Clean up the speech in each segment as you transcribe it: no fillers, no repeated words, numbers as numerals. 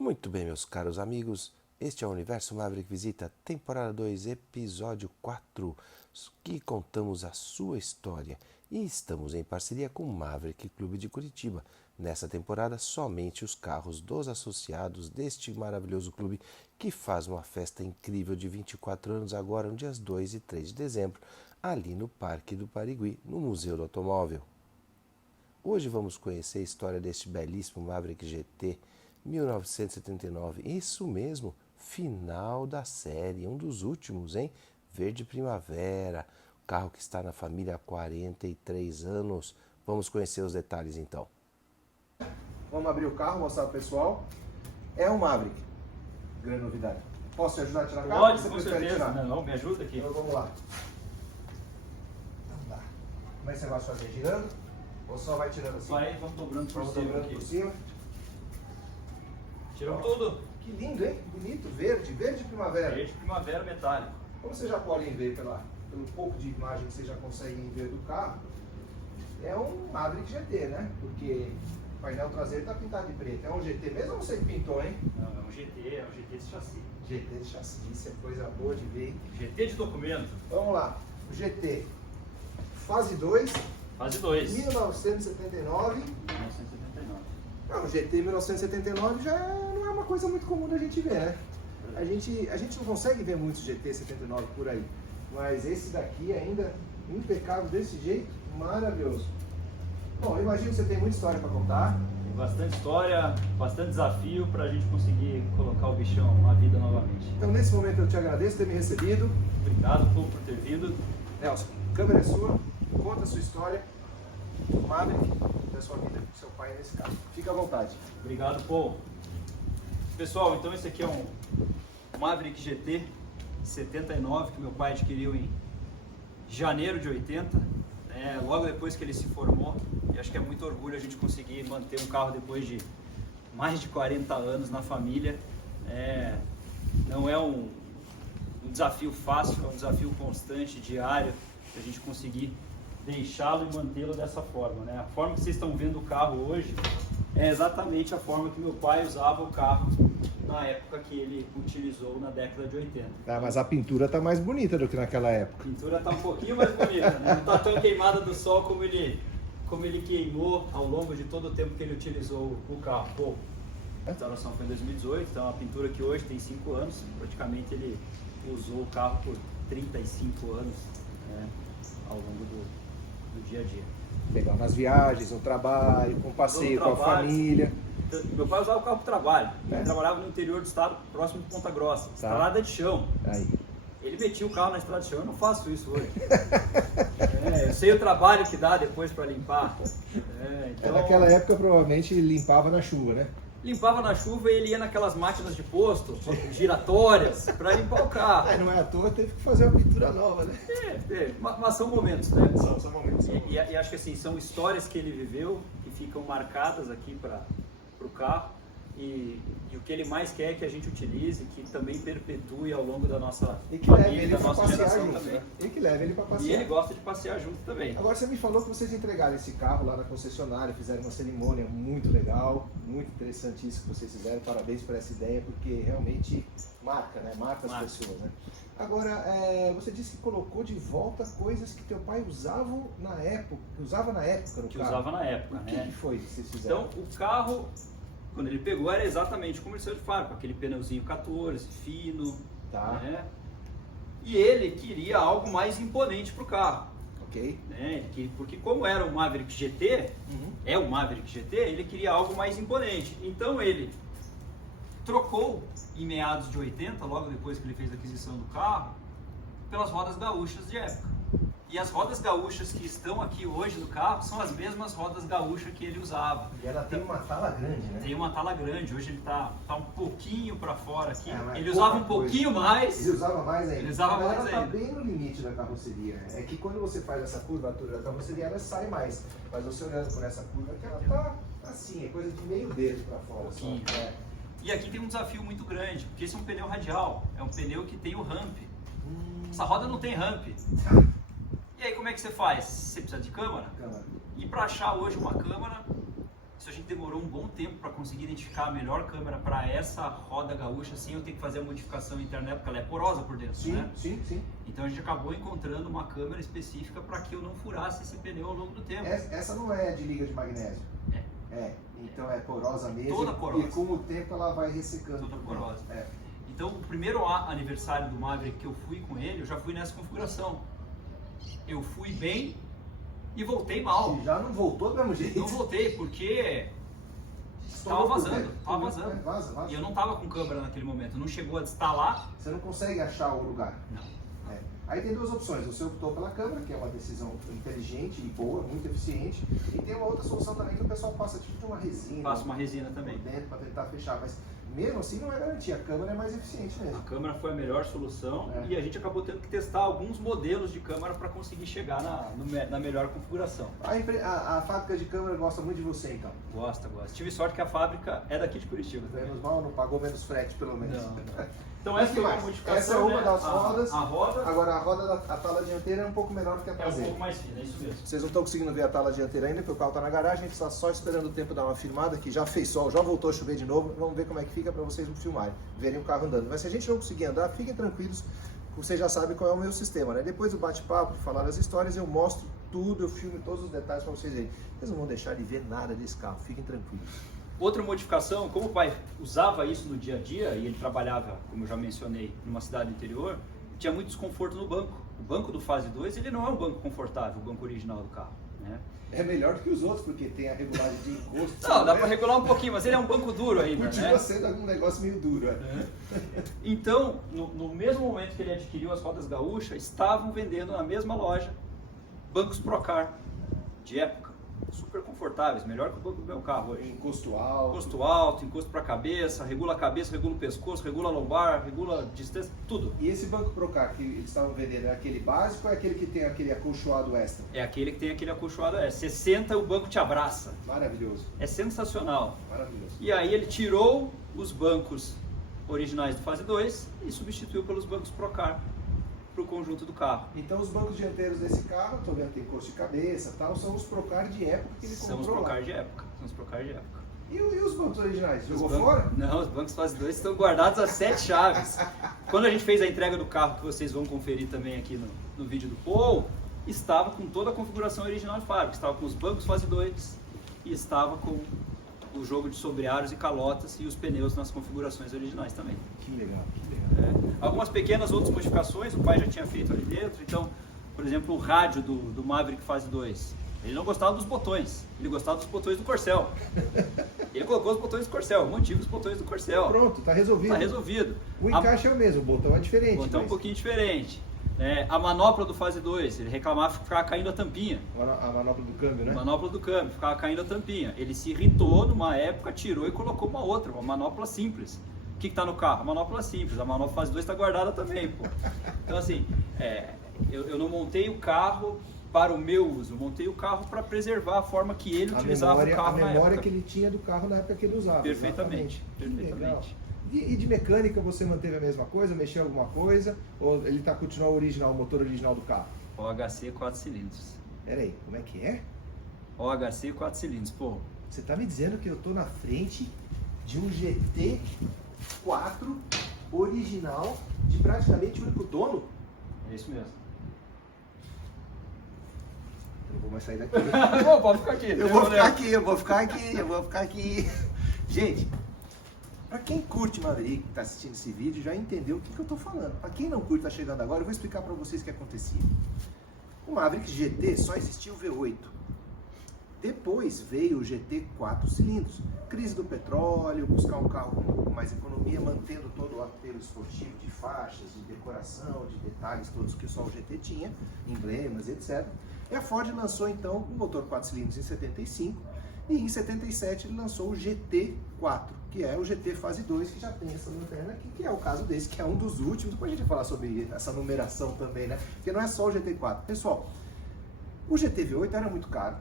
Muito bem, meus caros amigos, este é o Universo Maverick Visita, temporada 2, episódio 4, que contamos a sua história e estamos em parceria com o Maverick Clube de Curitiba. Nessa temporada, somente os carros dos associados deste maravilhoso clube que faz uma festa incrível de 24 anos agora, nos dias 2 e 3 de dezembro, ali no Parque do Parigui, no Museu do Automóvel. Hoje vamos conhecer a história deste belíssimo Maverick GT 1979, isso mesmo, final da série, um dos últimos, hein? Verde Primavera, carro que está na família há 43 anos. Vamos conhecer os detalhes então. Vamos abrir o carro, mostrar pro pessoal. É um Maverick, grande novidade. Posso te ajudar a tirar a carro? Pode, Você com prefere certeza. tirar? Não, me ajuda aqui. Então vamos lá. Vamos lá. Como é que você vai fazer? Girando? Ou só vai tirando assim? Vai, vamos dobrando por Vamos cima dobrando aqui. por cima. Tiramos tudo. Que lindo, hein? Bonito, verde, verde primavera. Verde Primavera metálico. Como vocês já podem ver pelo pouco de imagem que vocês já conseguem ver do carro, é um Maverick GT, né? Porque o painel traseiro está pintado de preto. É um GT mesmo ou você que pintou, hein? Não, é um GT de chassi. GT de chassi, isso é coisa boa de ver, hein? GT de documento. Vamos lá, o GT, fase 2, Fase 2. 1979. 1979. Não, o GT 1979 já não é uma coisa muito comum da gente ver, né? A gente não consegue ver muitos GT 79 por aí, mas esse daqui ainda impecável desse jeito, maravilhoso. Bom, eu imagino que você tem muita história para contar. Tem bastante história, bastante desafio para a gente conseguir colocar o bichão na vida novamente. Então nesse momento eu te agradeço por ter me recebido. Obrigado, Paul, por ter vindo. Nelson, a câmera é sua, conta a sua história, do Maverick, da sua vida com seu pai nesse caso. Fica à vontade. Obrigado, Paul. Pessoal, então esse aqui é um Maverick GT 79 que meu pai adquiriu em janeiro de 80, logo depois que ele se formou. E acho que é muito orgulho a gente conseguir manter um carro depois de mais de 40 anos na família. Não é um desafio fácil, é um desafio constante, diário, para a gente conseguir deixá-lo e mantê-lo dessa forma, né? A forma que vocês estão vendo o carro hoje é exatamente a forma que meu pai usava o carro na época que ele utilizou na década de 80. Ah, mas a pintura tá mais bonita do que naquela época. A pintura está um pouquinho mais bonita, né? Não está tão queimada do sol como ele queimou ao longo de todo o tempo que ele utilizou o carro. Pô, a instalação foi em 2018, então a pintura que hoje tem 5 anos, praticamente ele usou o carro por 35 anos, né, ao longo do dia a dia. Legal, nas viagens, no trabalho, com passeio, com a família. Meu pai usava o carro para o trabalho. Ele trabalhava no interior do estado, próximo de Ponta Grossa, estrada de chão. Aí. Ele metia o carro na estrada de chão, eu não faço isso hoje. Eu sei o trabalho que dá depois para limpar. Então, Naquela época provavelmente limpava na chuva, né? limpava na chuva e ele ia naquelas máquinas de posto, giratórias, para limpar o carro. Não é à toa, teve que fazer uma pintura nova, né? Mas são momentos, né? São momentos. E acho que assim, são histórias que ele viveu, que ficam marcadas aqui para o carro. E o que ele mais quer é que a gente utilize, que também perpetue ao longo da nossa família, da nossa geração também. Né? E que leve ele para passear. E ele gosta de passear junto também. Agora você me falou que vocês entregaram esse carro lá na concessionária, fizeram uma cerimônia muito legal, muito interessante isso que vocês fizeram. Parabéns por essa ideia, porque realmente marca, né? Marca as pessoas, né? Agora, você disse que colocou de volta coisas que teu pai usava na época no carro. Usava na época, O né? que foi que vocês fizeram? Então, o carro, quando ele pegou, era exatamente como ele saiu de fábrica, com aquele pneuzinho 14, fino, Tá. né? E ele queria algo mais imponente para o carro, Ok. né? Porque como era o Maverick GT, é o Maverick GT, ele queria algo mais imponente. Então ele trocou em meados de 80, logo depois que ele fez a aquisição do carro, pelas rodas gaúchas de época. E as rodas gaúchas que estão aqui hoje no carro são as mesmas rodas gaúchas que ele usava. E ela tem uma tala grande, né? Tem uma tala grande, hoje ele tá um pouquinho para fora aqui. Mas Ele usava um pouca pouquinho coisa. mais. Ele usava mais ainda. Ele usava Mas mais ela tá ainda. bem no limite da carroceria. É que quando você faz essa curvatura da carroceria, ela sai mais. Mas você olhando por essa curva aqui, ela tá assim, é coisa de meio dedo para fora. Pouquinho. Só. E aqui tem um desafio muito grande, porque esse é um pneu radial, é um pneu que tem o ramp. Essa roda não tem ramp. E aí como é que você faz? Você precisa de câmara? Câmara. E para achar hoje uma câmara, Isso a gente demorou um bom tempo para conseguir identificar a melhor câmera para essa roda gaúcha, sem eu ter que fazer a modificação interna, porque ela é porosa por dentro, Sim, né? sim. Então a gente acabou encontrando uma câmera específica para que eu não furasse esse pneu ao longo do tempo. Essa não é de liga de magnésio. Então é porosa mesmo. Toda porosa. E com o tempo ela vai ressecando. Toda porosa. É. Então o primeiro aniversário do Maverick que eu fui com ele, eu já fui nessa configuração. Eu fui bem e voltei mal. E já não voltou do mesmo jeito. Não voltei porque tava vazando. Vaza. E eu não tava com câmera naquele momento, não chegou a instalar. Você não consegue achar o lugar. Não. Aí tem duas opções, você optou pela câmera, que é uma decisão inteligente e boa, muito eficiente, e tem uma outra solução também que o pessoal passa tipo de uma resina. Passa uma resina também. Por dentro para tentar fechar, mas mesmo assim não é garantia, a câmera é mais eficiente mesmo. A câmera foi a melhor solução e a gente acabou tendo que testar alguns modelos de câmera para conseguir chegar na melhor configuração. A fábrica de câmera gosta muito de você então? Gosta. Tive sorte que a fábrica é daqui de Curitiba. Menos mal, não pagou menos frete pelo menos. Não. Então essa é uma modificação. Essa é uma né? das rodas. A roda. Agora a roda da tala dianteira é um pouco menor do que a É um traseira. pouco mais fina, é isso mesmo. Vocês não estão conseguindo ver a tala dianteira ainda, porque o carro está na garagem, a gente está só esperando o tempo dar uma filmada, que já fez sol, já voltou a chover de novo, vamos ver como é que fica para vocês filmarem, verem o carro andando. Mas se a gente não conseguir andar, fiquem tranquilos, vocês já sabem qual é o meu sistema, né? Depois do bate-papo, de falar as histórias, eu mostro tudo, eu filmo todos os detalhes para vocês verem. Vocês não vão deixar de ver nada desse carro, fiquem tranquilos. Outra modificação, como o pai usava isso no dia a dia, e ele trabalhava, como eu já mencionei, numa cidade do interior, tinha muito desconforto no banco. O banco do fase 2, ele não é um banco confortável, o banco original do carro, né? É melhor do que os outros, porque tem a regulagem de encosto. Não, dá para regular um pouquinho, mas ele é um banco duro ainda, Continua né? sendo algum negócio meio duro, Então, no mesmo momento que ele adquiriu as rodas gaúchas, estavam vendendo na mesma loja bancos Procar, de época, super confortáveis, melhor que o banco do meu carro hoje. Encosto alto. Encosto alto, encosto para a cabeça, regula o pescoço, regula a lombar, regula a distância, tudo. E esse banco Procar que eles estavam vendendo é aquele básico ou é aquele que tem aquele acolchoado extra? É aquele que tem aquele acolchoado, você senta e o banco te abraça. Maravilhoso. É sensacional. Maravilhoso. E aí ele tirou os bancos originais do fase 2 e substituiu pelos bancos Procar para o conjunto do carro. Então os bancos dianteiros desse carro, estou vendo que tem encosto de cabeça e tal, são os Procar de época que ele São os comprou Procar lá. de época. São os Procar de época. E os bancos originais? Jogou Os bancos- fora? Não, os bancos fase 2 estão guardados às 7 chaves. Quando a gente fez a entrega do carro, que vocês vão conferir também aqui no vídeo do Paul, estava com toda a configuração original de fábrica. Estava com os bancos fase 2 e estava com o jogo de sobrearos e calotas e os pneus nas configurações originais também. Que legal, que legal. Algumas pequenas outras modificações o pai já tinha feito ali dentro. Então, por exemplo, o rádio do Maverick fase 2. Ele não gostava dos botões, ele gostava dos botões do Corcel. Ele colocou os botões do Corcel, mantive os botões do Corcel. Pronto, tá resolvido. Está resolvido. O encaixe é o mesmo, o botão é diferente. O botão é um mas pouquinho diferente. A manopla do fase 2, ele reclamava que ficava caindo a tampinha. A manopla do câmbio, né? A manopla do câmbio, ficava caindo a tampinha. Ele se irritou numa época, tirou e colocou uma outra, uma manopla simples. O que está no carro? A manopla simples. A manopla fase 2 está guardada também, pô. Então assim, eu não montei o carro para o meu uso, eu montei o carro para preservar a forma que ele utilizava o carro na A memória época. que ele tinha do carro na época que ele usava. Perfeitamente, Exatamente. Que legal. perfeitamente. E de mecânica você manteve a mesma coisa, mexeu alguma coisa? Ou ele continuou original, o motor original do carro? OHC 4 cilindros. Peraí, como é que é? OHC 4 cilindros, pô. Você tá me dizendo que eu tô na frente de um GT4 original de praticamente o único dono? É isso mesmo. Eu não vou mais sair daqui. Bom, pode ficar aqui. Eu vou ficar aqui. Gente, pra quem curte Maverick, que tá assistindo esse vídeo, já entendeu o que eu tô falando. Pra quem não curte, tá chegando agora, eu vou explicar pra vocês o que acontecia. O Maverick GT só existia o V8. Depois veio o GT 4 cilindros. Crise do petróleo, buscar um carro com um pouco mais de economia, mantendo todo o apelo esportivo de faixas, de decoração, de detalhes todos que só o GT tinha, emblemas, etc. E a Ford lançou então o motor 4 cilindros em 75 e em 77 ele lançou o GT4, que é o GT fase 2, que já tem essa lanterna aqui, que é o caso desse, que é um dos últimos. Depois a gente vai falar sobre essa numeração também, né? Porque não é só o GT4. Pessoal, o GT V8 era muito caro.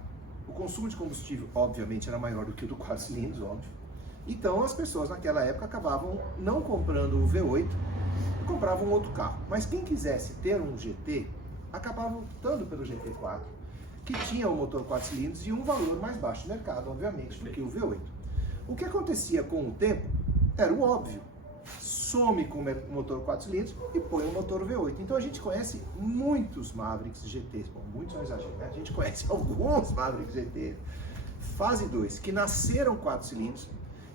O consumo de combustível, obviamente, era maior do que o do 4 cilindros, óbvio. Então, as pessoas naquela época acabavam não comprando o V8 e compravam outro carro. Mas quem quisesse ter um GT, acabava optando pelo GT4. que tinha um motor 4 cilindros e um valor mais baixo no mercado, obviamente, do que o V8. O que acontecia com o tempo era o óbvio. Some com o motor 4 cilindros e põe o motor V8. Então a gente conhece muitos Mavericks GT, bom, muitos não exagero, né? A gente conhece alguns Mavericks GT fase 2 que nasceram 4 cilindros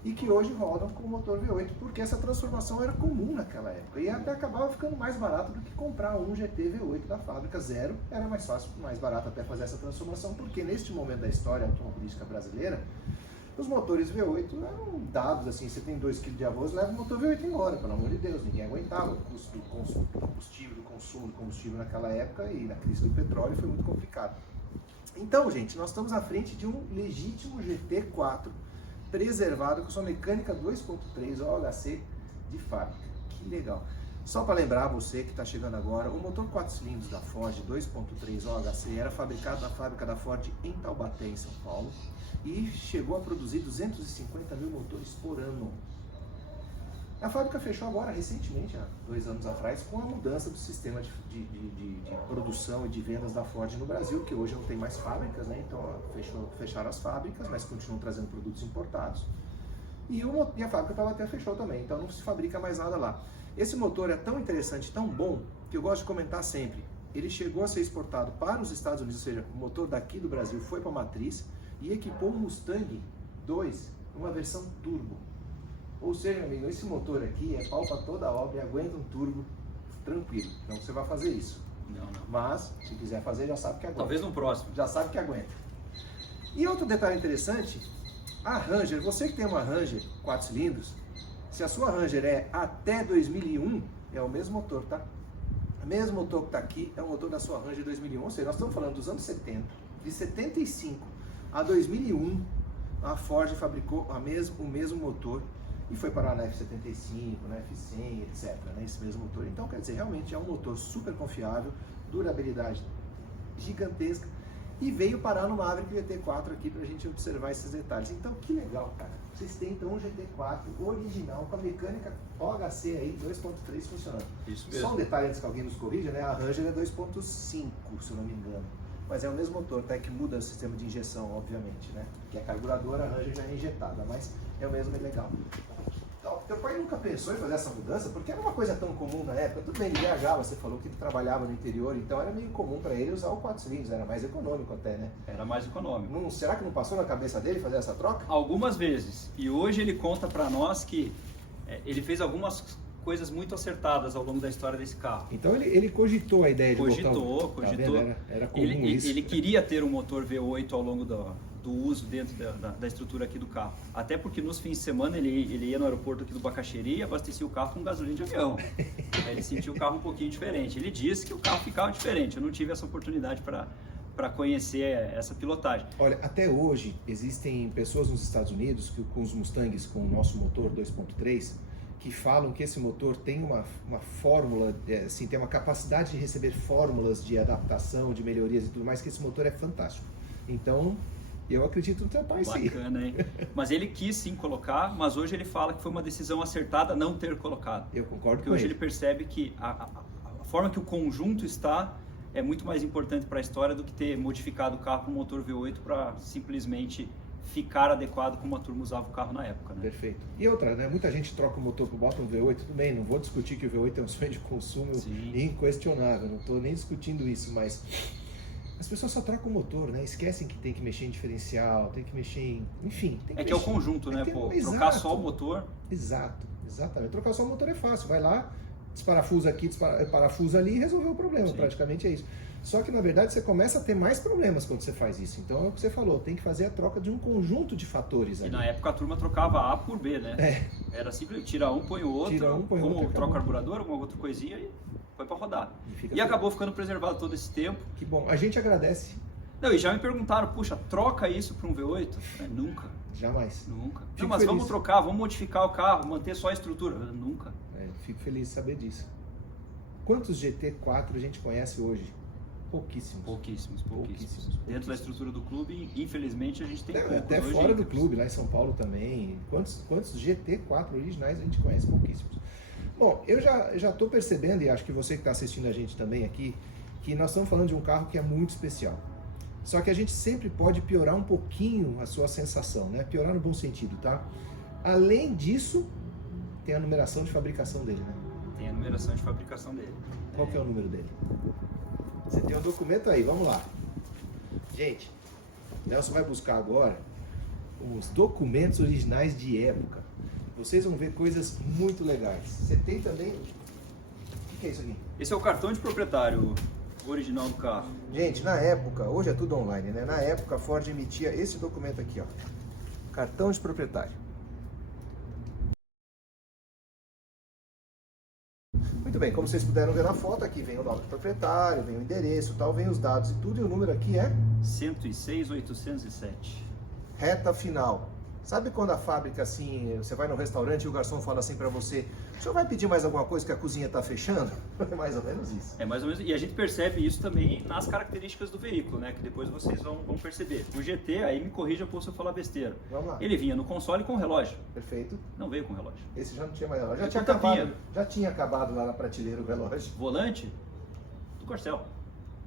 e que hoje rodam com o motor V8, porque essa transformação era comum naquela época e até acabava ficando mais barato do que comprar um GT V8 da fábrica zero. Era mais fácil, mais barato até fazer essa transformação, porque neste momento da história automobilística brasileira, os motores V8 eram dados assim, você tem 2 kg de arroz, leva o motor V8 embora, pelo amor de Deus, ninguém aguentava o custo do combustível, do consumo do combustível naquela época, e na crise do petróleo foi muito complicado. Então, gente, nós estamos à frente de um legítimo GT4 preservado com sua mecânica 2.3 OHC de fábrica. Que legal! Só para lembrar você que está chegando agora, o motor 4 cilindros da Ford 2.3 OHC era fabricado na fábrica da Ford em Taubaté, em São Paulo, e chegou a produzir 250 mil motores por ano. A fábrica fechou agora, recentemente, há 2 anos atrás, com a mudança do sistema de produção e de vendas da Ford no Brasil, que hoje não tem mais fábricas, né? Então fecharam as fábricas, mas continuam trazendo produtos importados. E a fábrica Taubaté fechou também, então não se fabrica mais nada lá. Esse motor é tão interessante, tão bom, que eu gosto de comentar sempre. Ele chegou a ser exportado para os Estados Unidos, ou seja, o motor daqui do Brasil foi para a matriz e equipou o Mustang 2, uma versão turbo. Ou seja, meu amigo, esse motor aqui é pau para toda obra e aguenta um turbo tranquilo. Então você vai fazer isso. Não. Mas, se quiser fazer, já sabe que aguenta. Talvez no próximo. Já sabe que aguenta. E outro detalhe interessante, a Ranger, você que tem uma Ranger 4 cilindros, se a sua Ranger é até 2001, é o mesmo motor, tá? O mesmo motor que está aqui é o motor da sua Ranger 2001, ou seja, nós estamos falando dos anos 70, de 75 a 2001, a Ford fabricou o mesmo motor e foi parar na F75, na F100, etc, né, esse mesmo motor. Então, quer dizer, realmente é um motor super confiável, durabilidade gigantesca, e veio parar no Maverick GT4 aqui pra gente observar esses detalhes. Então, que legal, cara. Vocês têm então um GT4 original com a mecânica OHC aí, 2.3 funcionando. Isso mesmo. Só um detalhe antes que alguém nos corrija, né? A Ranger é 2.5, se eu não me engano. Mas é o mesmo motor, até que muda o sistema de injeção, obviamente, né? Que é carburadora, a Ranger já é injetada, mas é o mesmo, é legal. Então, teu pai nunca pensou em fazer essa mudança? Porque era uma coisa tão comum na época. Tudo bem, ele viajava, você falou que ele trabalhava no interior, então era meio comum para ele usar o 4 cilindros, era mais econômico até, né? Era mais econômico. Será que não passou na cabeça dele fazer essa troca? Algumas vezes. E hoje ele conta para nós que ele fez algumas coisas muito acertadas ao longo da história desse carro. Então ele cogitou a ideia de Cogitou. Tá vendo? Era comum isso. Ele queria ter um motor V8 ao longo do uso dentro da estrutura aqui do carro. Até porque nos fins de semana ele ia no aeroporto aqui do Bacaxeri e abastecia o carro com gasolina de avião. Aí ele sentiu o carro um pouquinho diferente. Ele disse que o carro ficava diferente. Eu não tive essa oportunidade para conhecer essa pilotagem. Olha, até hoje existem pessoas nos Estados Unidos que com os Mustangs com o nosso motor 2.3 que falam que esse motor tem uma fórmula, assim, tem uma capacidade de receber fórmulas de adaptação, de melhorias e tudo mais, que esse motor é fantástico. Então, eu acredito no teu pai, sim. Bacana, hein? Mas ele quis sim colocar, mas hoje ele fala que foi uma decisão acertada não ter colocado. Eu concordo Porque com hoje ele. ele percebe que a forma que o conjunto está é muito mais importante para a história do que ter modificado o carro com motor V8 para simplesmente ficar adequado como a turma usava o carro na época, né? Perfeito. E outra, né? Muita gente troca o motor por bota um V8, tudo bem, não vou discutir que o V8 é um sonho de consumo inquestionável, não estou nem discutindo isso, mas as pessoas só trocam o motor, né? Esquecem que tem que mexer em diferencial, tem que mexer em... Enfim, tem que É que é o conjunto, né? Pô, trocar só o motor... Exato, exatamente. Trocar só o motor é fácil, vai lá, desparafusa aqui, parafusa ali e resolveu o problema, praticamente é isso. Só que, na verdade, você começa a ter mais problemas quando você faz isso. Então, é o que você falou, tem que fazer a troca de um conjunto de fatores. E ali. na época a turma trocava A por B, né? Era simples, tira um, põe o outro, como troca o carburador, alguma outra coisinha e foi para rodar. E acabou ficando preservado todo esse tempo. Que bom, a gente agradece. Não, e já me perguntaram, puxa, troca isso para um V8? Nunca. Jamais. Nunca. Fico Não, mas feliz. vamos trocar, vamos modificar o carro, manter só a estrutura? Nunca. Fico feliz de saber disso. Quantos GT4 a gente conhece hoje? Pouquíssimos. Dentro da estrutura do clube, infelizmente, a gente tem poucos. Até fora do clube, lá em São Paulo também. Quantos GT4 originais a gente conhece? Pouquíssimos. Bom, eu já estou percebendo, e acho que você que está assistindo a gente também aqui, que nós estamos falando de um carro que é muito especial. Só que a gente sempre pode piorar um pouquinho a sua sensação, né? Piorar no bom sentido, tá? Além disso, tem a numeração de fabricação dele, né? Tem a numeração de fabricação dele. Qual que é o número dele? Você tem um documento aí, vamos lá. Gente, Nelson vai buscar agora os documentos originais de época. Vocês vão ver coisas muito legais. Você tem também... O que é isso aqui? Esse é o cartão de proprietário original do carro. Gente, na época, hoje é tudo online, né? Na época a Ford emitia esse documento aqui, ó. Cartão de proprietário. Muito bem, como vocês puderam ver na foto, aqui vem o nome do proprietário, vem o endereço, tal, vem os dados e tudo, e o número aqui é 106.807. reta final. Sabe quando a fábrica, assim, você vai no restaurante e o garçom fala assim pra você, o senhor vai pedir mais alguma coisa que a cozinha tá fechando? É mais ou menos isso. É mais ou menos, e a gente percebe isso também nas características do veículo, né? Que depois vocês vão perceber. O GT, aí me corrija se eu falar besteira. Vamos lá. Ele vinha no console com relógio. Perfeito. Não veio com relógio. Esse já não tinha mais relógio. Já Já tinha acabado lá na prateleira o relógio. Volante do Corcel.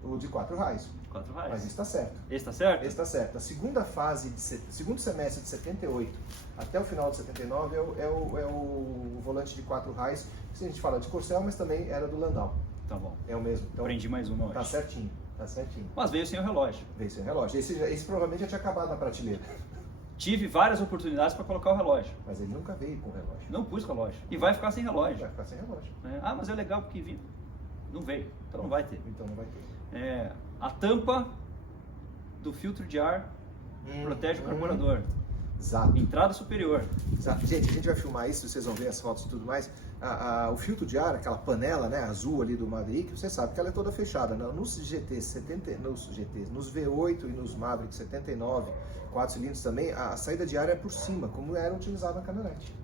O de 4 raios. 4 Mas reais. isso está certo. Esse tá certo? Esse está certo. A segunda fase, segundo semestre de 78 até o final de 79 é o volante de 4 raios. A gente fala de Corcel, mas também era do Landau. Tá bom. É o mesmo. Então, Aprendi mais uma hoje. tá certinho, tá certinho. Mas veio sem o relógio. Veio sem relógio. Esse provavelmente já tinha acabado na prateleira. Tive várias oportunidades para colocar o relógio. Mas ele nunca veio com relógio. Não pus relógio. E vai ficar sem relógio. Vai ficar sem relógio. Ah, mas é legal porque vi. Não veio. Então não vai ter. Então não vai ter. A tampa do filtro de ar protege o carburador. Exato. Entrada superior. Exato. Gente, a gente vai filmar isso, vocês vão ver as fotos e tudo mais. O filtro de ar, aquela panela, né, azul ali do Maverick, você sabe que ela é toda fechada. Nos GTs, nos V8 e nos Maverick 79, 4 cilindros também, a saída de ar é por cima, como era utilizado na caminhonete.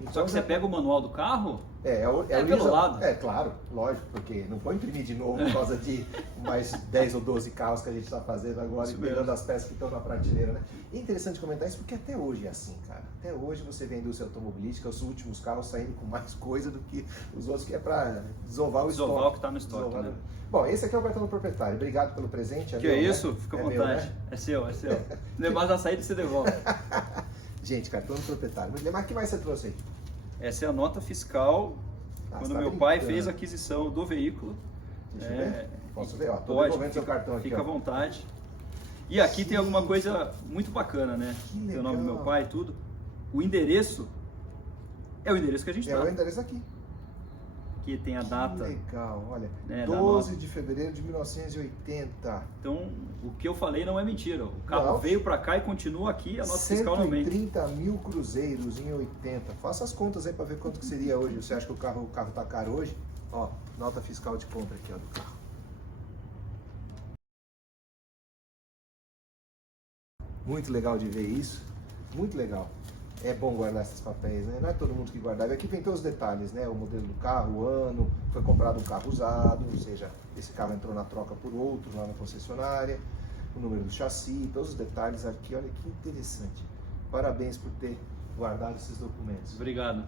Então, Só que você pega o manual do carro, pelo lado. É, claro, lógico, porque não pode imprimir de novo por causa de mais 10 ou 12 carros que a gente está fazendo agora Isso e pegando mesmo. as peças que estão na prateleira, né? É interessante comentar isso porque até hoje é assim, cara. Até hoje você vê a indústria automobilística, os últimos carros saindo com mais coisa do que os outros, que é para desovar o estoque. Desovar o que está no estoque, Desovar né? Bom, esse aqui é o cartão do proprietário. Obrigado pelo presente. Que meu, é né? isso? Fica à É vontade. meu, né? É seu. Mas na saída você devolve. Gente, cartão do proprietário. Mas o que mais você trouxe aí? Essa é a nota fiscal quando você tá meu pai brincando. fez a aquisição do veículo. Deixa eu ver. Posso ver? Ó, tô Pode, devolvendo seu cartão aqui. fica à Ó. vontade. E aqui tem alguma coisa muito bacana, né? Que Tem o nome do meu legal. pai e tudo. O endereço é o endereço que a gente É tá. o endereço aqui. Que tem a Que data. legal, olha. Né, da 12 nota. de fevereiro de 1980. Então, o que eu falei não é mentira. O carro Não. veio para cá e continua aqui, a nota fiscal não mente. 130 mil cruzeiros em 80. Faça as contas aí para ver quanto que seria hoje. Você acha que o carro tá caro hoje? Ó, nota fiscal de compra aqui, ó, do carro. Muito legal de ver isso. Muito legal. É bom guardar esses papéis, né? Não é todo mundo que guarda. Aqui tem todos os detalhes, né? O modelo do carro, o ano, foi comprado um carro usado, ou seja, esse carro entrou na troca por outro lá na concessionária, o número do chassi, todos os detalhes aqui. Olha que interessante. Parabéns por ter guardado esses documentos. Obrigado.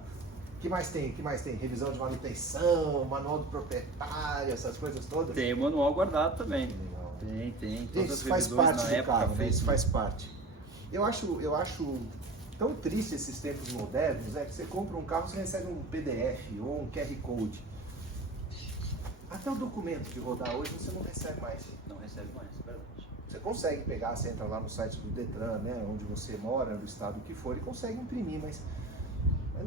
O que mais tem? O que mais tem? Revisão de manutenção, manual do proprietário, essas coisas todas? Tem o manual guardado também. Legal. Tem. Gente, Todas as isso faz revisões parte na do época carro, né? feitas. Isso faz parte. Eu acho tão triste esses tempos modernos, né? Que você compra um carro, você recebe um PDF ou um QR Code. Até o documento de rodar hoje você não recebe mais. Não recebe mais, é verdade. Você consegue pegar, você entra lá no site do Detran, né? Onde você mora, do estado que for, e consegue imprimir, mas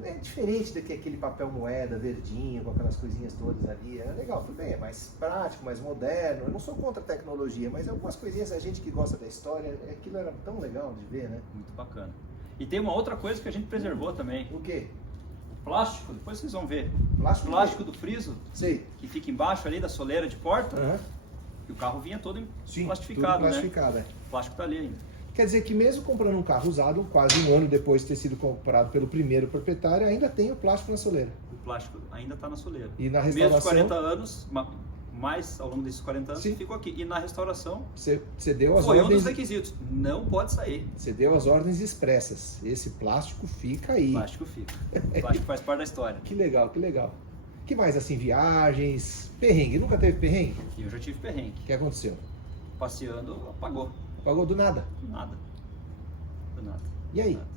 é diferente do que aquele papel moeda verdinho, com aquelas coisinhas todas ali. É legal, tudo bem, é mais prático, mais moderno. Eu não sou contra a tecnologia, mas algumas coisinhas, a gente que gosta da história, aquilo era tão legal de ver, né? Muito bacana. E tem uma outra coisa que a gente preservou também. O quê? O plástico, depois vocês vão ver. Plástico? O plástico do friso, Sei. que fica embaixo ali da soleira de porta. Aham. E o carro vinha todo Sim, plastificado, tudo plastificado, né? O plástico tá ali ainda. Quer dizer que mesmo comprando um carro usado, quase um ano depois de ter sido comprado pelo primeiro proprietário, ainda tem o plástico na soleira. O plástico ainda tá na soleira. E na Mesmo restauração, 40 anos, mais ao longo desses 40 anos, Sim. ficou aqui. E na restauração, você deu as foi um dos ordens, requisitos. Não pode sair. você deu as ordens expressas. Esse plástico fica aí. O plástico fica. O plástico faz parte da história. Que legal, que legal. Que mais assim, viagens, perrengue? Nunca teve perrengue? E eu já tive perrengue. O que aconteceu? Passeando, apagou. Pagou do nada. Do nada. Do nada. E aí? Nada.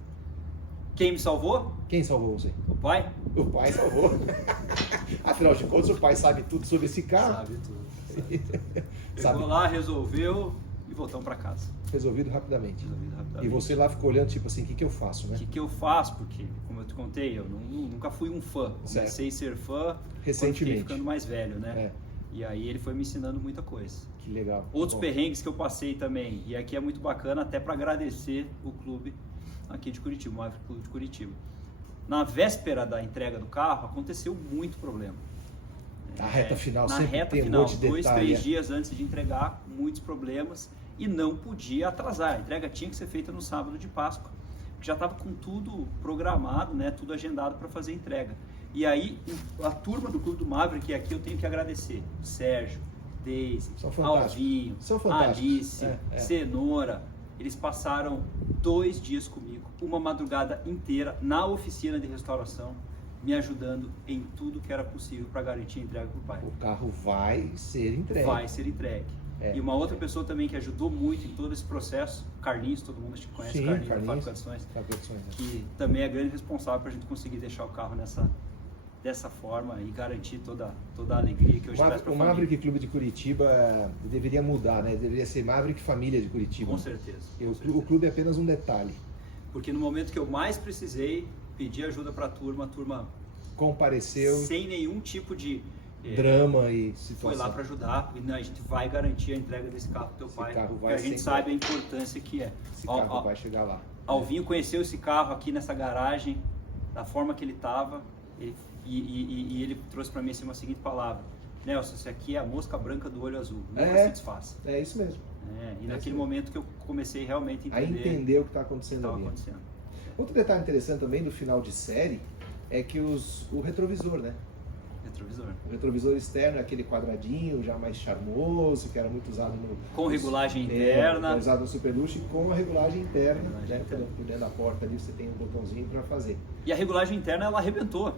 Quem me salvou? Quem salvou você? O pai? O pai salvou. Afinal de contas, o pai sabe tudo sobre esse carro. Sabe tudo. Sabe. Chegou lá, resolveu e voltamos para casa. Resolvido rapidamente. Resolvido rapidamente. E você lá ficou olhando, tipo assim, o que eu faço, O né? que eu faço? Porque, como eu te contei, eu nunca fui um fã. Comecei a ser fã Recentemente. quando fiquei ficando mais velho, né? É. E aí ele foi me ensinando muita coisa. Que legal. Outros Bom, perrengues que eu passei também, e aqui é muito bacana até para agradecer o clube aqui de Curitiba, o Maverick Clube de Curitiba. Na véspera da entrega do carro, aconteceu muito problema. Na reta final Na sempre reta tem um final, monte de 2, detalhe. 3 dias antes de entregar, muitos problemas e não podia atrasar. A entrega tinha que ser feita no sábado de Páscoa, que já estava com tudo programado, né, tudo agendado para fazer a entrega. E aí a turma do Clube do Maverick, que aqui eu tenho que agradecer, Sérgio, Deise, São fantásticos. Alvinho, São fantásticos. Alice, É. Cenoura, eles passaram 2 dias comigo, uma madrugada inteira na oficina de restauração, me ajudando em tudo que era possível para garantir a entrega para o pai. O carro vai ser entregue. Vai ser entregue. É. E uma outra pessoa também que ajudou muito em todo esse processo, Carlinhos, todo mundo acho que conhece, Sim, Carlinhos, Carlinhos. da Fábrica de Fábrica de Sonhos, né? que também é grande responsável para a gente conseguir deixar o carro dessa forma e garantir toda a alegria que eu já peço para O a família. Maverick Clube de Curitiba deveria mudar, né? Deveria ser Maverick Família de Curitiba. Com certeza. E com o certeza. clube é apenas um detalhe. Porque no momento que eu mais precisei, pedi ajuda para a turma Compareceu, sem nenhum tipo de drama e foi situação. lá para ajudar e a gente vai garantir a entrega desse carro pro teu Esse pai, carro porque vai a gente sem sabe a importância que é. Esse carro vai chegar lá. Alvinho conheceu esse carro aqui nessa garagem, da forma que ele estava, e ele trouxe para mim assim, uma seguinte palavra: Nelson, isso aqui é a mosca branca do olho azul, nunca se desfaça. É isso mesmo. E naquele momento que eu comecei realmente a A entender entender o que está o que acontecendo estava ali. acontecendo. Outro detalhe interessante também do final de série é que o retrovisor, né? Retrovisor. O retrovisor externo é aquele quadradinho já mais charmoso, que era muito usado no... Com regulagem interna. Usado no Super Luxe com a regulagem interna. Regulagem Né? interna. Por dentro da porta ali você tem um botãozinho para fazer. E a regulagem interna ela arrebentou.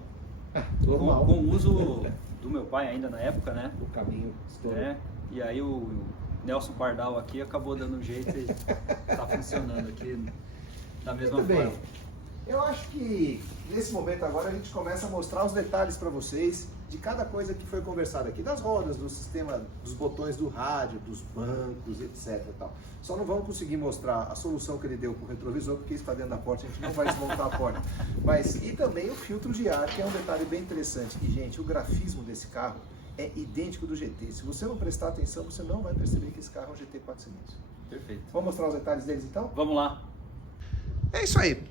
Normal. Com o uso do meu pai ainda na época, né? O caminho estourou. E aí o Nelson Pardal aqui acabou dando um jeito e tá funcionando aqui da mesma Muito bem. forma. Eu acho que nesse momento agora a gente começa a mostrar os detalhes para vocês de cada coisa que foi conversado aqui, das rodas, do sistema, dos botões do rádio, dos bancos, etc. e tal. Só não vamos conseguir mostrar a solução que ele deu com o retrovisor, porque isso está dentro da porta, a gente não vai desmontar a porta. Mas, e também o filtro de ar, que é um detalhe bem interessante. E, gente, o grafismo desse carro é idêntico do GT. Se você não prestar atenção, você não vai perceber que esse carro é um GT 4 cilindros. Perfeito. Vamos mostrar os detalhes deles então? Vamos lá. É isso aí.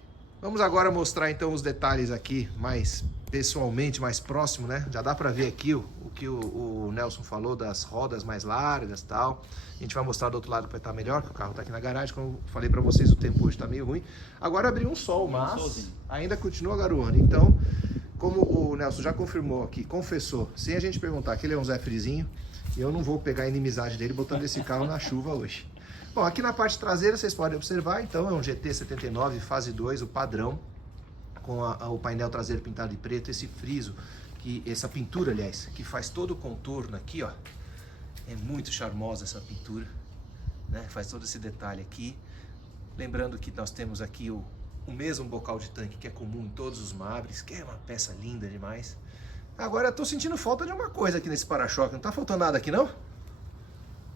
Vamos agora mostrar então os detalhes aqui mais pessoalmente, mais próximo, né? Já dá pra ver aqui o que o Nelson falou das rodas mais largas e tal. A gente vai mostrar do outro lado para estar melhor, que o carro tá aqui na garagem. Como eu falei pra vocês, o tempo hoje tá meio ruim. Agora abriu um sol, mas ainda continua garoando. Então, como o Nelson já confirmou aqui, confessou, sem a gente perguntar que ele é um Zé Frizinho, eu não vou pegar a inimizade dele botando esse carro na chuva hoje. Bom, aqui na parte traseira vocês podem observar, então é um GT79 fase 2, o padrão, com o painel traseiro pintado de preto, esse friso, essa pintura, aliás, que faz todo o contorno aqui, ó. É muito charmosa essa pintura, né? Faz todo esse detalhe aqui. Lembrando que nós temos aqui o mesmo bocal de tanque que é comum em todos os Mavericks, que é uma peça linda demais. Agora eu tô sentindo falta de uma coisa aqui nesse para-choque, não tá faltando nada aqui não?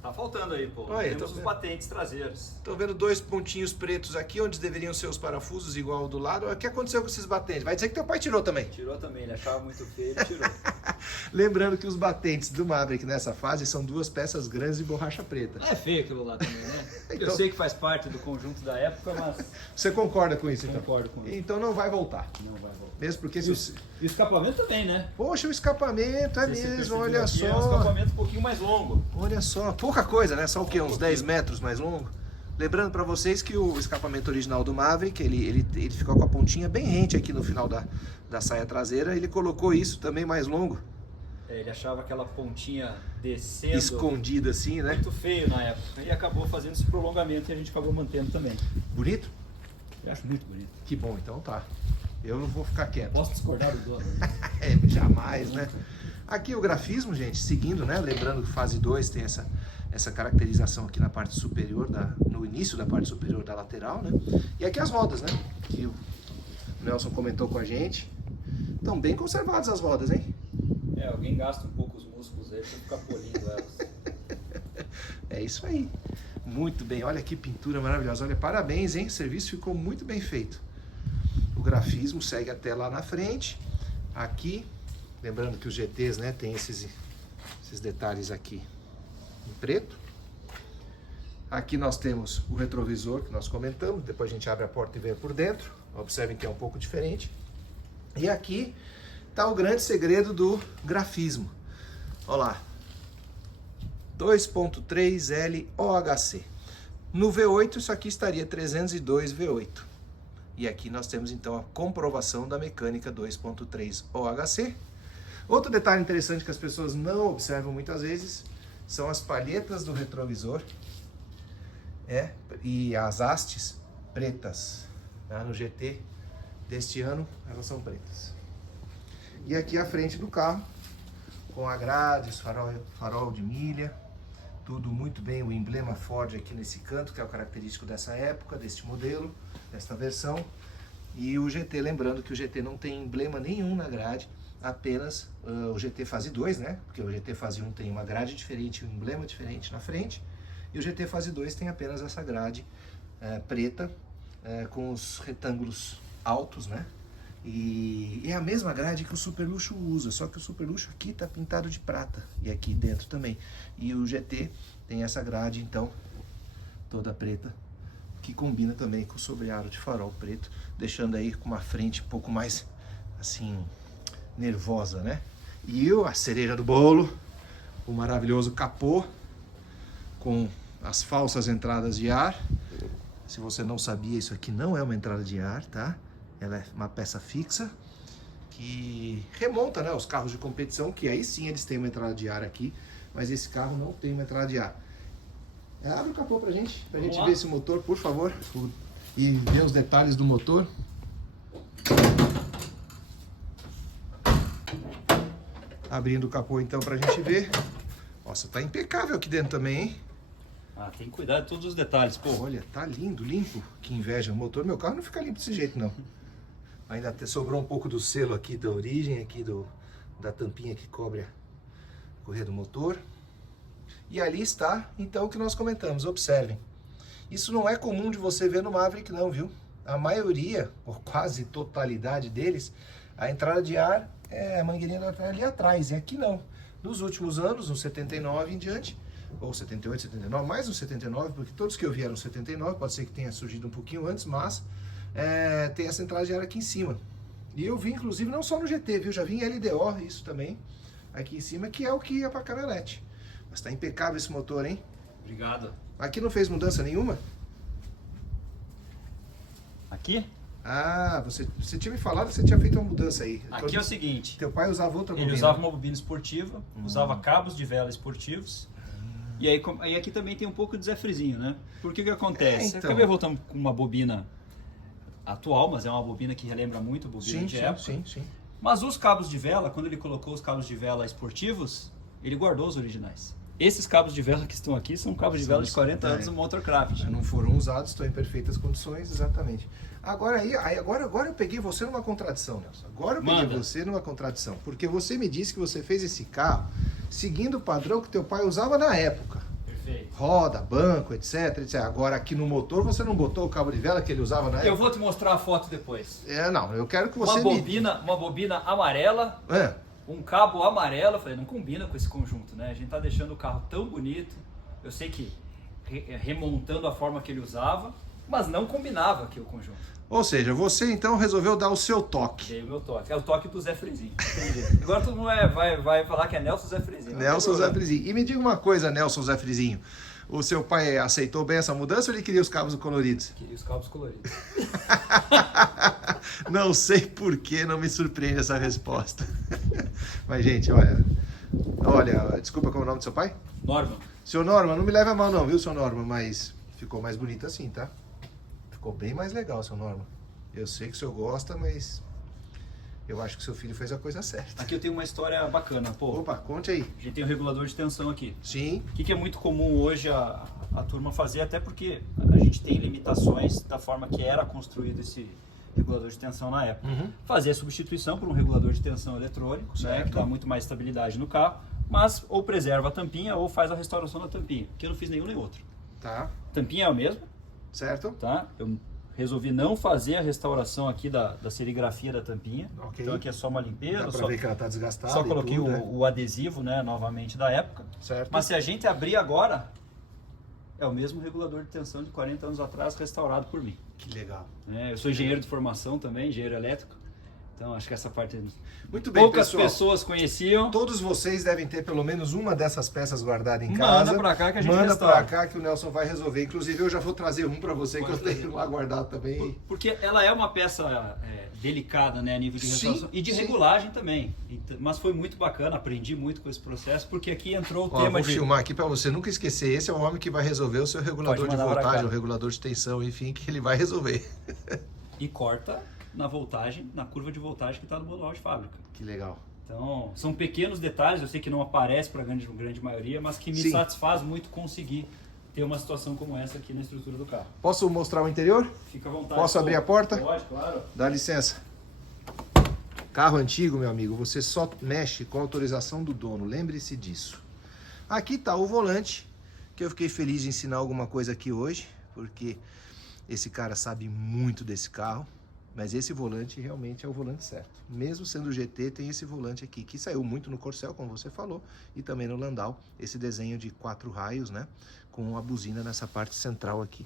Tá faltando aí, pô. Olha, Temos os batentes traseiros. Tô vendo 2 pontinhos pretos aqui, onde deveriam ser os parafusos, igual do lado. O que aconteceu com esses batentes? Vai dizer que teu pai tirou também. Tirou também, ele achava muito feio, ele tirou. Lembrando que os batentes do Maverick nessa fase são 2 peças grandes de borracha preta. É feio aquilo lá também, né? Então- Eu sei que faz parte do conjunto da época, mas Você concorda com isso, então? concordo com isso. Então não vai voltar. Não vai voltar. Mesmo porque E o escapamento também, né? Poxa, o escapamento é Se você mesmo, percebeu olha aqui, é um só. escapamento um pouquinho mais longo. Olha só, pouca coisa, né? Só o quê? Uns pouquinho. 10 metros mais longo? Lembrando para vocês que o escapamento original do Maverick, ele ficou com a pontinha bem rente aqui no final da saia traseira. Ele colocou isso também mais longo, Ele achava aquela pontinha descendo escondida assim, né? muito feio na época. E acabou fazendo esse prolongamento e a gente acabou mantendo também. Bonito? Eu acho muito bonito. Que bom, então tá. Eu não vou ficar quieto. Posso discordar do dono? Jamais, né? Aqui o grafismo, gente, seguindo, né? Lembrando que fase 2 tem essa caracterização aqui na parte superior, no início da parte superior da lateral, né? E aqui as rodas, né? Que o Nelson comentou com a gente. Estão bem conservadas as rodas, hein? Alguém gasta um pouco os músculos aí pra ficar polindo elas. É isso aí. Muito bem. Olha que pintura maravilhosa. Olha, parabéns, hein? O serviço ficou muito bem feito. O grafismo segue até lá na frente. Aqui, lembrando que os GTs, né, tem esses detalhes aqui em preto. Aqui nós temos o retrovisor que nós comentamos. Depois a gente abre a porta e vê por dentro. Observem que é um pouco diferente. E aqui está o grande segredo do grafismo. Olha lá. 2.3L OHC. No V8 isso aqui estaria 302 V8. E aqui nós temos então a comprovação da mecânica 2.3 OHC. Outro detalhe interessante que as pessoas não observam muitas vezes são as palhetas do retrovisor e as hastes pretas. No GT deste ano elas são pretas. E aqui a frente do carro com a grade, farol de milha, tudo muito bem, o emblema Ford aqui nesse canto, que é o característico dessa época, deste modelo, desta versão. E o GT, lembrando que o GT não tem emblema nenhum na grade, apenas o GT fase 2, né? Porque o GT fase 1 tem uma grade diferente, um emblema diferente na frente, e o GT fase 2 tem apenas essa grade preta, com os retângulos altos, né? E é a mesma grade que o Super Luxo usa, só que o Super Luxo aqui está pintado de prata, e aqui dentro também. E o GT tem essa grade, então, toda preta, que combina também com o sobrearo de farol preto, deixando aí com uma frente um pouco mais, assim, nervosa, né? E a cereja do bolo, o maravilhoso capô, com as falsas entradas de ar. Se você não sabia, isso aqui não é uma entrada de ar, tá? Ela é uma peça fixa que remonta, né, os carros de competição, que aí sim eles têm uma entrada de ar aqui, mas esse carro não tem uma entrada de ar. Abre o capô pra gente ver esse motor, por favor, e ver os detalhes do motor. Abrindo o capô então pra gente ver. Nossa, tá impecável aqui dentro também, hein? Tem que cuidar de todos os detalhes, pô. Olha, tá lindo, limpo. Que inveja. O motor do meu carro não fica limpo desse jeito, não. Ainda até sobrou um pouco do selo aqui da origem, aqui da tampinha que cobre a correia do motor. E ali está, então, o que nós comentamos. Observem. Isso não é comum de você ver no Maverick, não, viu? A maioria, ou quase totalidade deles, a entrada de ar é a mangueirinha ali atrás. E aqui não. Nos últimos anos, no 79 em diante, ou 78, 79, mais no 79, porque todos que eu vi eram 79, pode ser que tenha surgido um pouquinho antes, mas tem essa entrada de ar aqui em cima. E eu vi, inclusive, não só no GT, viu? Já vi em LDO, isso também, aqui em cima, que é o que ia para caminhonete. Mas tá impecável esse motor, hein? Obrigado. Aqui não fez mudança nenhuma? Aqui? Ah, você tinha me falado que você tinha feito uma mudança aí. Aqui é o seguinte. Teu pai usava outra bobina. Ele usava uma bobina esportiva, usava cabos de vela esportivos. E aí aqui também tem um pouco de Zé Frizinho, né? Por que acontece? Então. Eu acabei voltando com uma bobina atual, mas é uma bobina que relembra muito a bobina de época. Sim. Mas os cabos de vela, quando ele colocou os cabos de vela esportivos, ele guardou os originais. Esses cabos de vela que estão aqui são cabos de vela de 40 anos do Motorcraft. Não foram usados, estão em perfeitas condições, exatamente. Agora eu peguei você numa contradição, Nelson. Agora eu peguei você numa contradição. Porque você me disse que você fez esse carro seguindo o padrão que teu pai usava na época. Perfeito. Roda, banco, etc, etc. Agora aqui no motor você não botou o cabo de vela que ele usava na época? Eu vou te mostrar a foto depois. Não, eu quero que você uma bobina amarela, um cabo amarelo. Eu falei, não combina com esse conjunto, né? A gente tá deixando o carro tão bonito. Eu sei que remontando a forma que ele usava, mas não combinava aqui o conjunto. Ou seja, você então resolveu dar o seu toque. Dei o meu toque. É o toque do Zé Frizinho. Agora todo mundo vai falar que é Nelson Zé Frizinho. Nelson Zé Frizinho. E me diga uma coisa, Nelson Zé Frizinho. O seu pai aceitou bem essa mudança ou ele queria os cabos coloridos? Queria os cabos coloridos. Não sei por que não me surpreende essa resposta. Mas, gente, olha, desculpa, qual é o nome do seu pai? Norman. Seu Norman, não me leva a mal não, viu, seu Norman? Mas ficou mais bonito assim, tá? Ficou bem mais legal, seu Norman. Eu sei que o senhor gosta, mas Eu acho que seu filho fez a coisa certa. Aqui eu tenho uma história bacana, pô. Opa, conte aí. A gente tem um regulador de tensão aqui. Sim. O que é muito comum hoje a turma fazer, até porque a gente tem limitações da forma que era construído esse regulador de tensão na época. Fazer a substituição por um regulador de tensão eletrônico, né, que dá muito mais estabilidade no carro, mas ou preserva a tampinha ou faz a restauração da tampinha, que eu não fiz nenhum nem outro. Tá. Tampinha é a mesma, Certo. tá? Eu resolvi não fazer a restauração aqui da serigrafia da tampinha. Ok. Então aqui é só uma limpeza, Dá pra só, ver que ela tá desgastada. só e coloquei tudo, né? o adesivo, né, novamente da época. Certo. Mas se a gente abrir agora, é o mesmo regulador de tensão de 40 anos atrás restaurado por mim. Que legal. Eu sou engenheiro de formação também, engenheiro elétrico. Então acho que essa parte Muito bem, poucas pessoal. pessoas conheciam. Todos vocês devem ter pelo menos uma dessas peças guardada em casa. Manda pra cá que a gente Manda restaura. pra cá que o Nelson vai resolver. Inclusive eu já vou trazer um pra você que eu tenho lá guardado também. Porque ela é uma peça delicada, né, a nível de Sim, restauração e de sim. regulagem também. Mas foi muito bacana, aprendi muito com esse processo, porque aqui entrou o Ó, tema vou de... filmar aqui pra você nunca esquecer. Esse é o homem que vai resolver o seu regulador de mandar pra voltagem, cá. o regulador de tensão, enfim, que ele vai resolver. E corta na voltagem, na curva de voltagem que está no manual de fábrica. Que legal. Então, são pequenos detalhes, eu sei que não aparece para a grande maioria, mas que me Sim. satisfaz muito conseguir ter uma situação como essa aqui na estrutura do carro. Posso mostrar o interior? Fica à vontade. Posso abrir a porta? Pode, claro. Dá licença. Carro antigo, meu amigo, você só mexe com a autorização do dono, lembre-se disso. Aqui está o volante, que eu fiquei feliz de ensinar alguma coisa aqui hoje, porque esse cara sabe muito desse carro, mas esse volante realmente é o volante certo. Mesmo sendo GT, tem esse volante aqui, que saiu muito no Corcel, como você falou, e também no Landau, esse desenho de 4 raios, né, com a buzina nessa parte central aqui.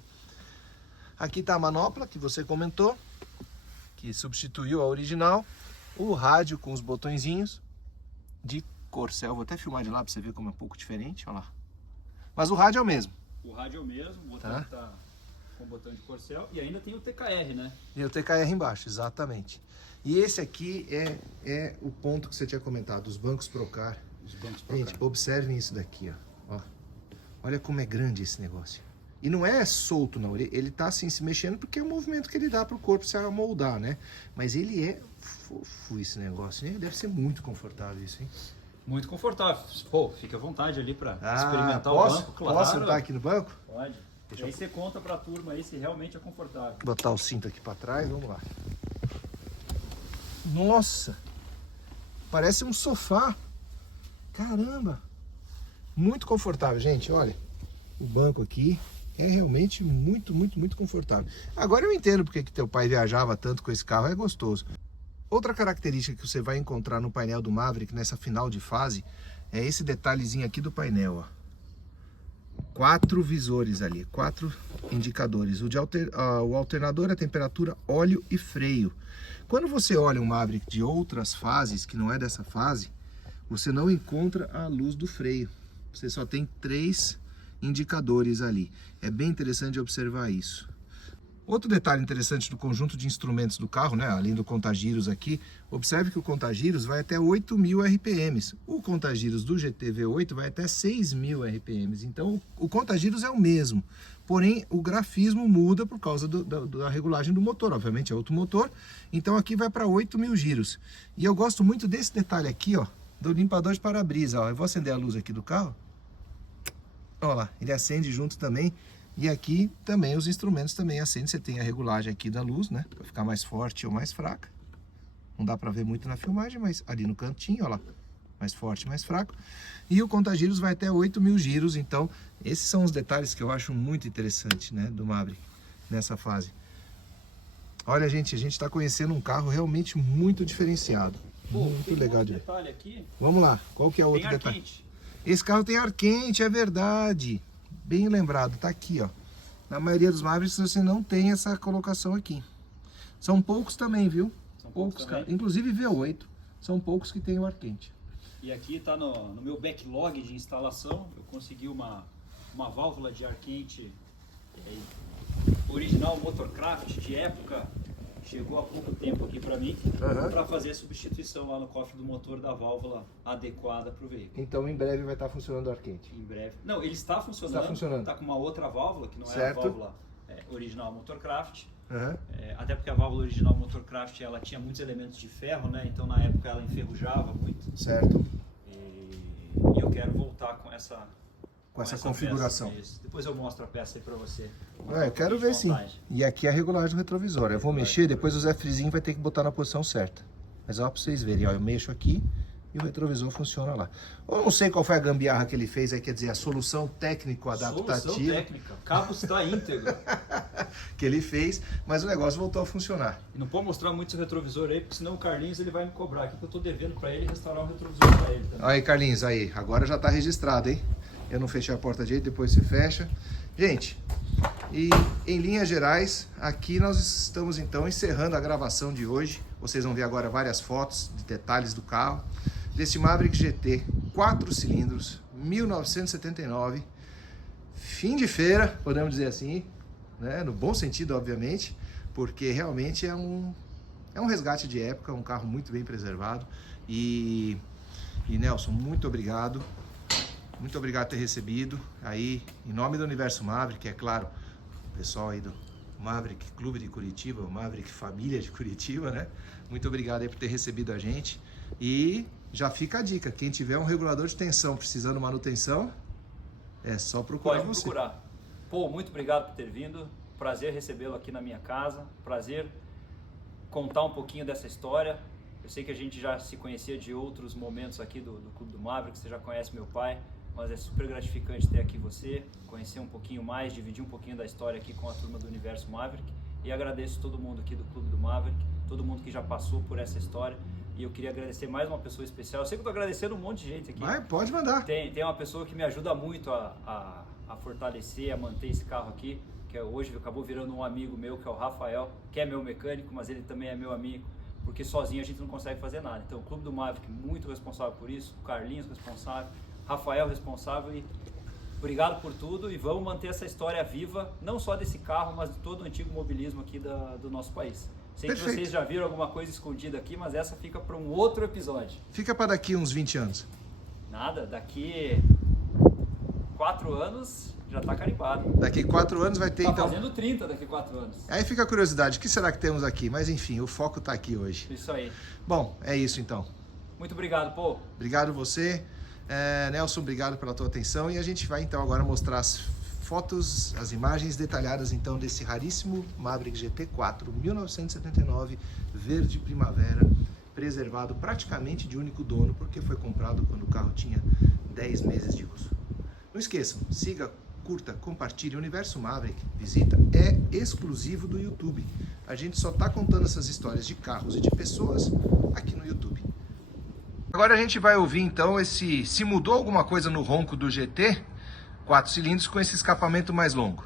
Aqui está a manopla, que você comentou, que substituiu a original. O rádio com os botõezinhos de Corcel. Vou até filmar de lá para você ver como é um pouco diferente. Olha lá. Mas o rádio é o mesmo. O rádio é o mesmo, o botão Tá. tá com o botão de Corcel e ainda tem o TKR, né? E o TKR embaixo, exatamente. E esse aqui é o ponto que você tinha comentado, os bancos Procar. Os bancos pra Gente, cá. observem isso daqui, ó. Olha como é grande esse negócio. E não é solto, não. Ele tá assim se mexendo porque é o movimento que ele dá pro corpo se amoldar, né? Mas ele é fofo esse negócio, né? Deve ser muito confortável isso, hein? Muito confortável. Pô, fica à vontade ali para experimentar posso? o banco, claro. Posso sentar aqui no banco? Pode. E aí você conta para a turma aí se realmente é confortável. Botar o cinto aqui para trás, vamos lá. Nossa! Parece um sofá. Caramba! Muito confortável, gente, olha. O banco aqui é realmente muito, muito, muito confortável. Agora eu entendo porque que teu pai viajava tanto com esse carro, é gostoso. Outra característica que você vai encontrar no painel do Maverick, nessa final de fase, é esse detalhezinho aqui do painel, ó. 4 visores ali, 4 indicadores. O alternador, a temperatura, óleo e freio. Quando você olha um Maverick de outras fases, que não é dessa fase, você não encontra a luz do freio. Você só tem 3 indicadores ali. É bem interessante observar isso. Outro detalhe interessante do conjunto de instrumentos do carro, né, além do contagiros aqui, observe que o contagiros vai até 8.000 RPMs. O contagiros do GT V8 vai até 6.000 RPMs. Então o contagiros é o mesmo, porém o grafismo muda por causa da regulagem do motor. Obviamente é outro motor, então aqui vai para 8.000 giros. E eu gosto muito desse detalhe aqui, ó, do limpador de para-brisa. Eu vou acender a luz aqui do carro. Olha lá, ele acende junto também. E aqui também os instrumentos também acendem. Você tem a regulagem aqui da luz, né? Para ficar mais forte ou mais fraca. Não dá para ver muito na filmagem, mas ali no cantinho, olha lá. Mais forte, mais fraco. E o contagiros vai até 8.000 giros. Então, esses são os detalhes que eu acho muito interessante, né? Do Maverick nessa fase. Olha, gente, a gente está conhecendo um carro realmente muito diferenciado. Pô, muito tem legal um de ver. detalhe aqui. Vamos lá, qual que é o Tem outro ar detalhe? quente. Esse carro tem ar quente, é verdade. Bem lembrado, tá aqui, ó. Na maioria dos Mavericks você não tem essa colocação aqui. São poucos também, viu? São Poucos, também. cara. Inclusive V8, são poucos que tem o ar quente. E aqui está no meu backlog de instalação. Eu consegui uma válvula de ar quente original Motorcraft de época. Chegou há pouco tempo aqui para mim, para fazer a substituição lá no cofre do motor da válvula adequada para o veículo. Então em breve vai estar funcionando o ar quente. Em breve. Não, ele está funcionando. Está funcionando. Está com uma outra válvula, que não é a Certo. válvula original Motorcraft. Uhum. Até porque a válvula original Motorcraft ela tinha muitos elementos de ferro, né? Então na época ela enferrujava muito. Certo. E eu quero voltar com essa configuração. Peça. Depois eu mostro a peça aí pra você. Eu quero ver sim. E aqui é a regulagem do retrovisor. Eu vou mexer, depois o Zé Frizinho vai ter que botar na posição certa. Mas ó, pra vocês verem, ó, eu mexo aqui e o retrovisor funciona lá. Eu não sei qual foi a gambiarra que ele fez, aí quer dizer, a solução técnico-adaptativa. Solução técnica, o cabo está íntegro. que ele fez, mas o negócio voltou a funcionar. E não pode mostrar muito esse retrovisor aí, porque senão o Carlinhos ele vai me cobrar aqui, que eu tô devendo pra ele restaurar um retrovisor pra ele também. Aí, Carlinhos, aí, agora já tá registrado, hein? Eu não fechei a porta direito, depois você fecha. Gente, e em linhas gerais, aqui nós estamos então encerrando a gravação de hoje. Vocês vão ver agora várias fotos de detalhes do carro. Desse Maverick GT 4 cilindros, 1979. Fim de feira, podemos dizer assim, né? No bom sentido, obviamente, porque realmente é um resgate de época, um carro muito bem preservado. E Nelson, muito obrigado. Muito obrigado por ter recebido. Aí, em nome do Universo Maverick, é claro, o pessoal aí do Maverick Clube de Curitiba, o Maverick Família de Curitiba, né? Muito obrigado aí por ter recebido a gente. E já fica a dica, quem tiver um regulador de tensão precisando de manutenção, é só procurar Pode procurar. Pô, muito obrigado por ter vindo. Prazer recebê-lo aqui na minha casa. Prazer contar um pouquinho dessa história. Eu sei que a gente já se conhecia de outros momentos aqui do Clube do Maverick, você já conhece meu pai, mas é super gratificante ter aqui você, conhecer um pouquinho mais, dividir um pouquinho da história aqui com a turma do Universo Maverick. E agradeço todo mundo aqui do Clube do Maverick, todo mundo que já passou por essa história. E eu queria agradecer mais uma pessoa especial. Eu sei que eu estou agradecendo um monte de gente aqui. Vai, pode mandar. Tem uma pessoa que me ajuda muito a fortalecer, a manter esse carro aqui, que hoje acabou virando um amigo meu, que é o Rafael, que é meu mecânico, mas ele também é meu amigo, porque sozinho a gente não consegue fazer nada. Então o Clube do Maverick muito responsável por isso, o Carlinhos responsável, Rafael responsável, e obrigado por tudo, e vamos manter essa história viva, não só desse carro, mas de todo o antigo mobilismo aqui do nosso país. Sei Perfeito. que vocês já viram alguma coisa escondida aqui, mas essa fica para um outro episódio. Fica para daqui uns 20 anos. Nada, daqui 4 anos já tá carimbado. Daqui 4 anos vai ter Tá então... fazendo 30 daqui 4 anos. Aí fica a curiosidade, o que será que temos aqui? Mas enfim, o foco tá aqui hoje. Isso aí. Bom, é isso então. Muito obrigado, pô. Obrigado você. Nelson, obrigado pela tua atenção. E a gente vai então agora mostrar as fotos, as imagens detalhadas então desse raríssimo Maverick GT4 1979, verde primavera, preservado praticamente de único dono, porque foi comprado quando o carro tinha 10 meses de uso. Não esqueçam, siga, curta, compartilhe. O Universo Maverick Visita é exclusivo do YouTube. A gente só está contando essas histórias de carros e de pessoas aqui no YouTube. Agora a gente vai ouvir então se mudou alguma coisa no ronco do GT 4 cilindros com esse escapamento mais longo.